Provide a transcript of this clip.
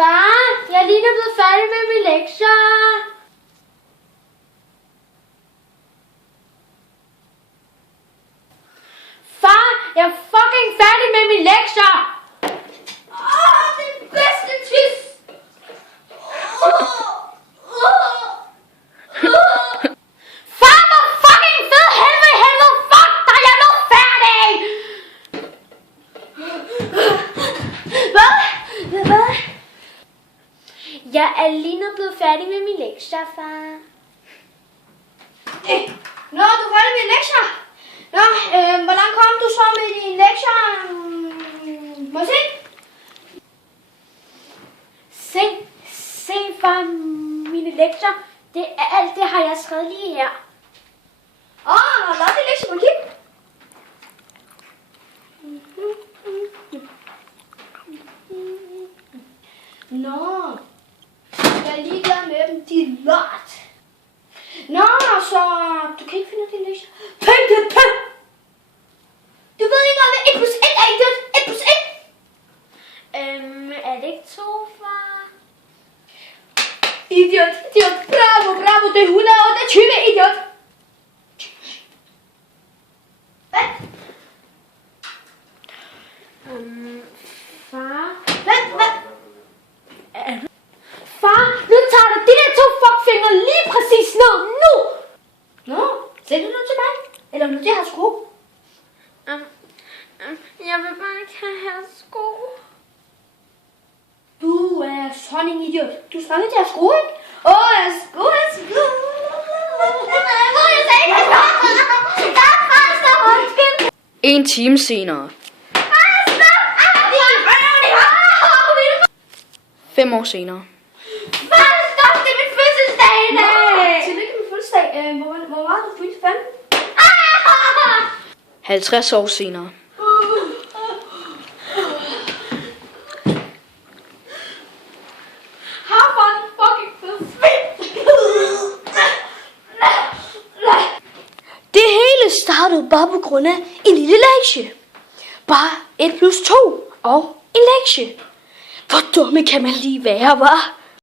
Far, jeg er lige nu blevet færdig med mine lektier. Far, jeg er fucking færdig med mine lektier. Den bedste tis. Far, hvor fucking fed helvede, fuck dig, jeg er nu færdig. Hvad? Jeg er lige nu blevet færdig med mine lektier, far. Nå, du er færdig med dine lektier. Nå, hvor langt kom du så med dine lektier? Må jeg se? Se, far, mine lektier. Det er alt, det har jeg skrevet lige her. Lad de lektier på kig. Nå, jeg er ligeglad med dem, de er lort. Nå, så du kan ikke finde dine lektier. Du ved ikke engang, hvad 1 plus 1 er, idiot. 1 plus 1. Er det ikke 2, far? Idiot. Bravo, det er 128, idiot. Hvad? Far? Hvad? Far, nu tager du de der 2 fuckfingre lige præcis ned nu! Nå, sæt du noget til mig? Eller nu til at have sko? Jeg vil bare ikke have sko. Du er sådan en idiot. Du skal til at have sko, ikke? Sko. En time senere. 5 år senere. Stop, det er min fødselsdag i dag! Tillykke med fødselsdag. Hvor var du fyldt 5? 50 år senere. Det hele startede bare på grund af en lille lektie. Bare 1 plus 2 og en lektie. Hvor dumme kan man lige være, hva'?